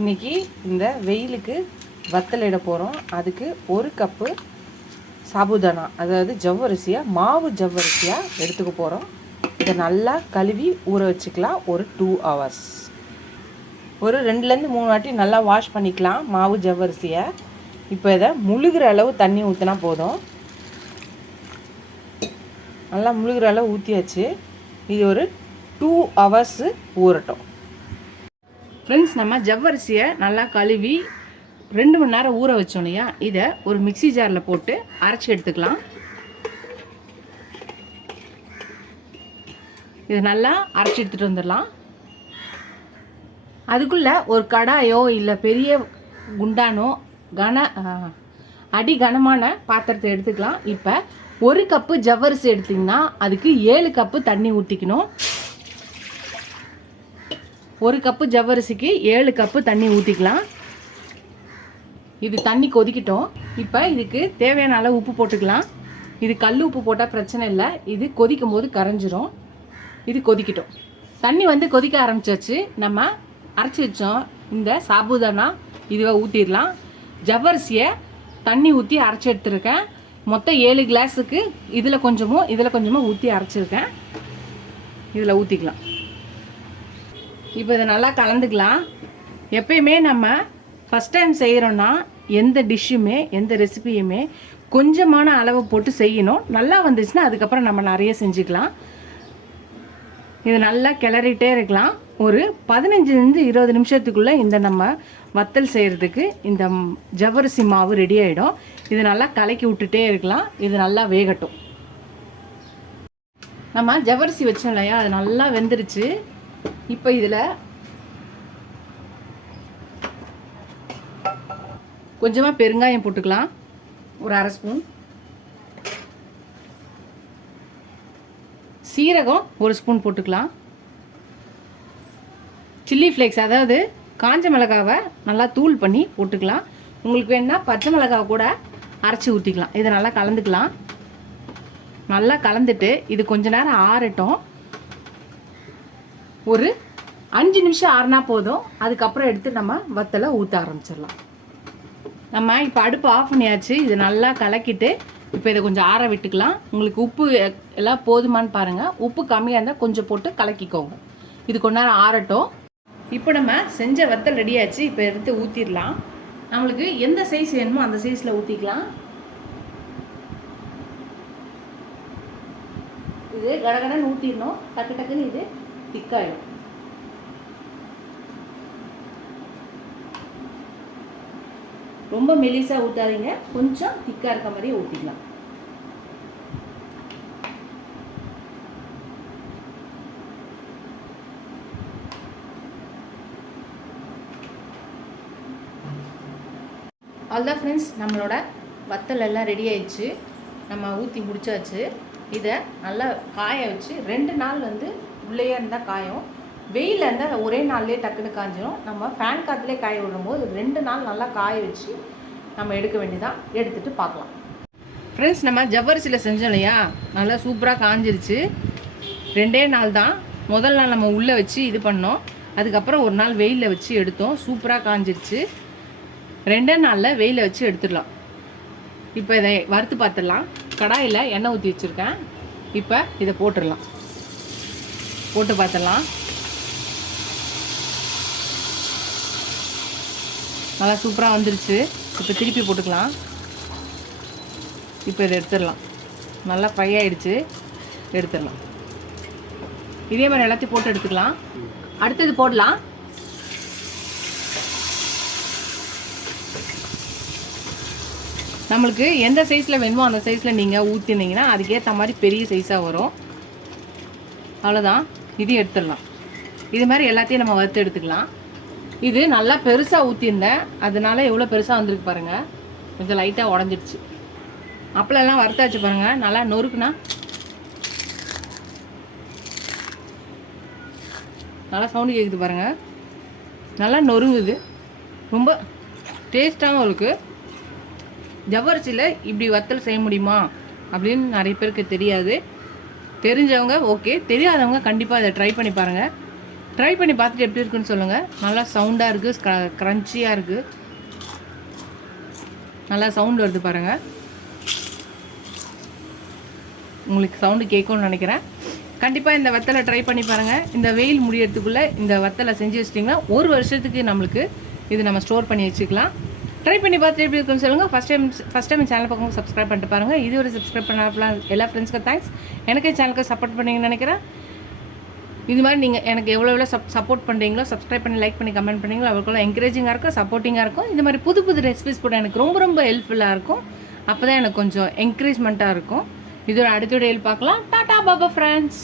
இன்றைக்கி இந்த வெயிலுக்கு வத்தல் இட போகிறோம். அதுக்கு 1 கப்பு சாபுதானா, அதாவது ஜவ்வரிசியாக, மாவு ஜவ்வரிசியாக எடுத்துக்க போகிறோம். இதை நல்லா கழுவி ஊற வச்சுக்கலாம் ஒரு 2 hours. ஒரு 2லேருந்து 3 வாட்டி நல்லா வாஷ் பண்ணிக்கலாம் மாவு ஜவ்வரிசியை. இப்போ இதை முழுகிற அளவு தண்ணி ஊற்றினா போதும். நல்லா முழுகிற அளவு ஊற்றியாச்சு. இது ஒரு 2 hours ஊறட்டும். ஃப்ரெண்ட்ஸ், நம்ம ஜவ்வரிசியை நல்லா கழுவி 2 மணி நேரம் ஊற வச்சோம் இல்லையா, இதை ஒரு மிக்சி ஜாரில் போட்டு அரைச்சி எடுத்துக்கலாம். இதை நல்லா அரைச்சி எடுத்துகிட்டு வந்துடலாம். அதுக்குள்ளே ஒரு கடாயோ இல்லை பெரிய குண்டானோ அடி கனமான பாத்திரத்தை எடுத்துக்கலாம். இப்போ 1 கப்பு ஜவ்வரிசி எடுத்திங்கன்னா அதுக்கு 7 கப்பு தண்ணி ஊற்றிக்கணும். 1 கப்பு ஜவ்வரிசிக்கு 7 கப்பு தண்ணி ஊற்றிக்கலாம். இது தண்ணி கொதிக்கிட்டோம். இப்போ இதுக்கு தேவையான அளவு உப்பு போட்டுக்கலாம். இது கல் உப்பு போட்டால் பிரச்சனை இல்லை, இது கொதிக்கும் போது கரைஞ்சிரும். இது கொதிக்கிட்டோம். தண்ணி கொதிக்க ஆரம்பிச்சாச்சு. நம்ம அரைச்சி வச்சோம் இந்த சாபுதானா இதுவை ஊற்றிடலாம். ஜவ்வரிசியை தண்ணி ஊற்றி அரைச்சி எடுத்துருக்கேன். மொத்தம் 7 கிளாஸுக்கு இதில் கொஞ்சமும் ஊற்றி அரைச்சிருக்கேன். இதில் ஊற்றிக்கலாம். இப்போ இதை நல்லா கலந்துக்கலாம். எப்பயுமே நம்ம ஃபஸ்ட் டைம் செய்கிறோன்னா எந்த டிஷ்ஷுமே எந்த ரெசிபியுமே கொஞ்சமான அளவு போட்டு செய்யணும். நல்லா வந்துச்சுன்னா அதுக்கப்புறம் நம்ம நிறைய செஞ்சுக்கலாம். இது நல்லா கிளறிட்டே இருக்கலாம். ஒரு 15லேருந்து 20 நிமிஷத்துக்குள்ளே இந்த நம்ம வத்தல் செய்கிறதுக்கு இந்த ஜவ்வரிசி மாவு ரெடி ஆகிடும். இது நல்லா கலக்கி விட்டுட்டே இருக்கலாம். இது நல்லா வேகட்டும். நம்ம ஜவ்வரிசி வச்சோம் இல்லையா, அது நல்லா வெந்துருச்சு. இப்போ இதில் கொஞ்சமாக பெருங்காயம் போட்டுக்கலாம், ஒரு 1/2 ஸ்பூன். சீரகம் 1 ஸ்பூன் போட்டுக்கலாம். சில்லி ஃப்ளேக்ஸ், அதாவது காஞ்ச மிளகாவை நல்லா தூள் பண்ணி போட்டுக்கலாம். உங்களுக்கு வேணுன்னா பச்சை மிளகாவை கூட அரைச்சி ஊற்றிக்கலாம். இதை நல்லா கலந்துக்கலாம். நல்லா கலந்துட்டு இது கொஞ்ச நேரம் ஆறட்டும். ஒரு 5 நிமிஷம் ஆறுனா போதும். அதுக்கப்புறம் எடுத்து நம்ம வத்தலை ஊற்ற ஆரம்பிச்சிடலாம். நம்ம இப்போ அடுப்பு ஆஃப் பண்ணியாச்சு. இது நல்லா கலக்கிட்டு இப்போ இதை கொஞ்சம் ஆற விட்டுக்கலாம். உங்களுக்கு உப்பு எல்லாம் போதுமான்னு பாருங்கள். உப்பு கம்மியாக இருந்தால் கொஞ்சம் போட்டு கலக்கிக்கோங்க. இது கொஞ்ச நேரம் ஆறட்டும். இப்போ நம்ம செஞ்ச வத்தல் ரெடியாச்சு. இப்போ எடுத்து ஊற்றிடலாம். நம்மளுக்கு எந்த சைஸ் வேணுமோ அந்த சைஸில் ஊற்றிக்கலாம். இது கடகடன்னு ஊற்றிடணும். டக்கு டக்குன்னு இது திக்காயிடும். ரொம்ப மெலிசாக ஊற்றாதீங்க, கொஞ்சம் திக்காக இருக்க மாதிரி ஊற்றிக்கலாம். அவ்வளோதான் ஃப்ரெண்ட்ஸ், நம்மளோட வத்தல் எல்லாம் ரெடி ஆயிடுச்சு. நம்ம ஊற்றி முடிச்சாச்சு. இதை நல்லா காய வச்சு 2 நாள் உள்ளேயே இருந்தால் காயும். வெயிலில் இருந்தால் ஒரே நாள்லேயே டக்குன்னு காஞ்சிடும். நம்ம ஃபேன் காற்றுலேயே காய விடும்போது 2 நாள் நல்லா காய வச்சு நம்ம எடுக்க வேண்டியதான். எடுத்துகிட்டு பார்க்கலாம். ஃப்ரெண்ட்ஸ், நம்ம ஜவ்வரிசியில் செஞ்சோம் இல்லையா, நல்லா சூப்பராக காஞ்சிருச்சு. 2 நாள் தான். முதல் நாள் நம்ம உள்ளே வச்சு இது பண்ணோம். அதுக்கப்புறம் ஒரு நாள் வெயிலில் வச்சு எடுத்தோம். சூப்பராக காஞ்சிருச்சு. 2 நாளில் வெயிலில் வச்சு எடுத்துடலாம். இப்போ இதை வறுத்து பார்த்துடலாம். கடாயில் எண்ணெய் ஊற்றி வச்சுருக்கேன். இப்போ இதை போட்டுடலாம். போட்டு பார்த்துடலாம். நல்லா சூப்பராக வந்துருச்சு. இப்போ திருப்பி போட்டுக்கலாம். இப்போ இதை எடுத்துடலாம். நல்லா ஃப்ரை ஆகிடுச்சு. எடுத்துடலாம். இதே மாதிரி எல்லாத்தையும் போட்டு எடுத்துக்கலாம். அடுத்தது போடலாம். நம்மளுக்கு எந்த சைஸில் வேணுமோ அந்த சைஸில் நீங்கள் ஊற்றினீங்கன்னா அதுக்கேற்ற மாதிரி பெரிய சைஸாக வரும். அவ்வளோதான். இதையும் எடுத்துடலாம். இது மாதிரி எல்லாத்தையும் நம்ம வறுத்து எடுத்துக்கலாம். இது நல்லா பெருசாக ஊற்றிருந்தேன், அதனால எவ்வளோ பெருசாக வந்திருக்கு பாருங்கள். கொஞ்சம் லைட்டாக உடஞ்சிடுச்சு. அப்பளெல்லாம் வறுத்தாச்சு பாருங்கள். நல்லா நொறுக்குனா நல்லா சவுண்டு கேட்குது பாருங்கள். நல்லா நொறுங்குது. ரொம்ப டேஸ்ட்டாகவும் இருக்குது. ஜவ்வரிசியில் இப்படி வத்தல் செய்ய முடியுமா அப்படின்னு நிறைய பேருக்கு தெரியாது. தெரிஞ்சவங்க ஓகே, தெரியாதவங்க கண்டிப்பாக அதை ட்ரை பண்ணி பாருங்கள். ட்ரை பண்ணி பார்த்துட்டு எப்படி இருக்குன்னு சொல்லுங்கள். நல்லா சவுண்டாக இருக்குது, க்ரன்ச்சியாக இருக்குது, நல்லா சவுண்ட் வருது பாருங்கள். உங்களுக்கு சவுண்டு கேட்கும்னு நினைக்கிறேன். கண்டிப்பாக இந்த வத்தலை ட்ரை பண்ணி பாருங்கள். இந்த வெயில் முடியறதுக்குள்ளே இந்த வத்தலை செஞ்சு வச்சிட்டிங்கன்னா 1 வருஷத்துக்கு நம்மளுக்கு இது நம்ம ஸ்டோர் பண்ணி வச்சுக்கலாம். ட்ரை பண்ணி பார்த்துட்டு எப்படி இருக்குன்னு சொல்லுங்கள். ஃபஸ்ட் டைம் சேனல் பக்கம் சப்ஸ்கிரைப் பண்ணிட்டு பாருங்கள். இது ஒரு சப்ஸ்கிரைப் பண்ணலாம் எல்லா ஃப்ரெண்ட்ஸ்க்கு தேங்க்ஸ். எனக்கு சேனலுக்கு சப்போர்ட் பண்ணிங்கன்னு நினைக்கிறேன். இது மாதிரி நீங்கள் எனக்கு எவ்வளோ சப்போர்ட் பண்ணுறீங்களோ, சப்ஸ்கிரைப் பண்ணி லைக் பண்ணி கமெண்ட் பண்ணிங்களோ அவருக்குள்ள என்கரேஜிங்காக இருக்கும், சப்போர்ட்டிங்காக இருக்கும். இந்த மாதிரி புது ரெசிபிஸ் கூட எனக்கு ரொம்ப ஹெல்ப்ஃபுல்லாக இருக்கும். அப்போ தான் எனக்கு கொஞ்சம் என்கரேஜ்மெண்ட்டாக இருக்கும். இதோட அடுத்த வீடியோவில் பார்க்கலாம். டாடா பாபா ஃப்ரெண்ட்ஸ்.